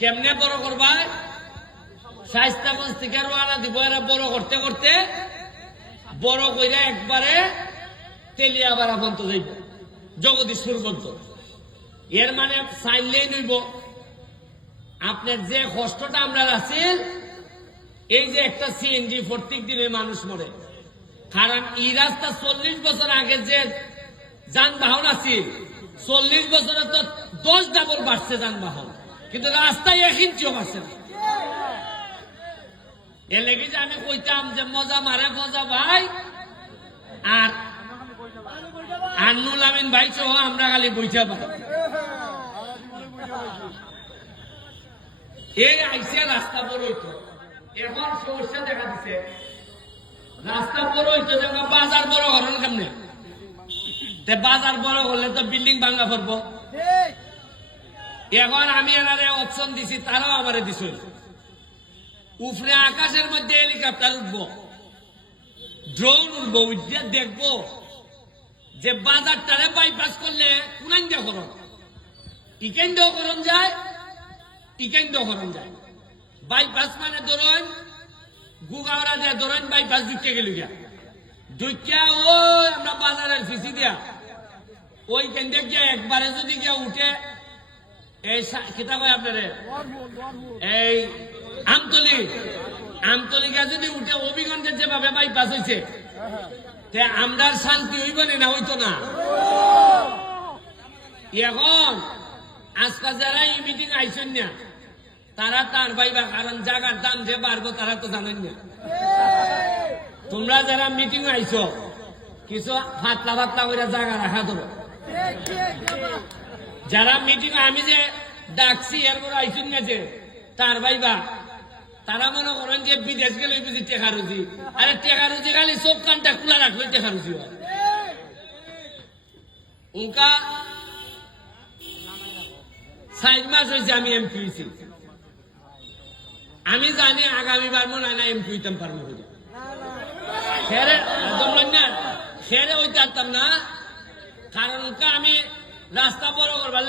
কেমনে বড় করবা? শাইস্তাগঞ্জ থেকে রোয়ানা দিব, এরা বড় করতে করতে বড় কইরা একবারে তেলিয়াবাড়া পর্যন্ত যাইব জগদীশপুর পর্যন্ত। এর মানে চাইলেই নইব আপনার যে কষ্টটা আমরা আছেন এই যে একটা সিএনজি প্রত্যেক দিনে মানুষ মরে। কারণ এই রাস্তা চল্লিশ বছর আগে যে যানবাহন আছে চল্লিশ বছরে তো দশ ডাবল বাড়ছে যানবাহন। কিন্তু রাস্তায় এক ইঞ্চিও বাড়ছে না। এর লেগে যে আমি কইতাম যে মজা মারে মজা ভাই। আর আন্নুল আমিন ভাই সহ আমরা খালি বইটা পাই এই আইসে রাস্তা বড় হইতো। এখন সমস্যা দেখা দিছে। রাস্তা বড় হইতো যেমন বাজার বড় হরণ কেমনে? বাজার বড় হলে তো বিল্ডিং ভাঙা পড়ব। এখন আমি এনারে অপশন দিছি, তারাও আমারে দিছিল উফরে আকাশের মধ্যে হেলিকপ্টার উঠবো। ড্রোন উঠবো উঠে দেখব যে বাজারটারে বাইপাস করলে কোনাইন দিয়ে করণ ইকেন করণ যায় ইকেন দিয়েও করণ যায়। বাইপাস মানে ধরুন গুগাওরা দিয়ে ধরুন বাইপাস ঢুকে গেল গিয়া। ঢুকিয়া ওই আমরা বাজারের ফিসি দিয়া ওই কেন্দ্রে গিয়া একবারে যদি গিয়া উঠে এই সা- কিতা কয় আপনারে? এই আমতলি আমতলি যদি উঠে অভিগঞ্জের যেভাবে বাইপাস হয়েছে তে আমরার শান্তি হইব নি হইতো না? এখন আজকাল যারা এই মিটিং আইসেন না। তারা তার পাইবা কারণ জায়গার দাম যে বাড়বো তারা তো জানেন না। তোমরা যারা মিটিং আইছো কিছু ফাতলা ফাতলা করে জায়গা রাখা ধরো। যারা মিটিং আমি যে ডাকছি, এরপর আইসুন যে, তার ভাইবা তারা মনে করেন যে বিদেশ গেলে বুঝি টেকা রুজি। আরে টেকা রুজি খালি চোখ কানটা খোলা রাখলে টেকা রুজি হয়। সাইড মাস হয়েছে আমি এমপি হয়েছি আমি জানি আগামীবার মনে হয় না এমপি হইতাম পারব সেরে তোমরা না সেরে হইতে না। কারণ আমি রাস্তা বড় করবার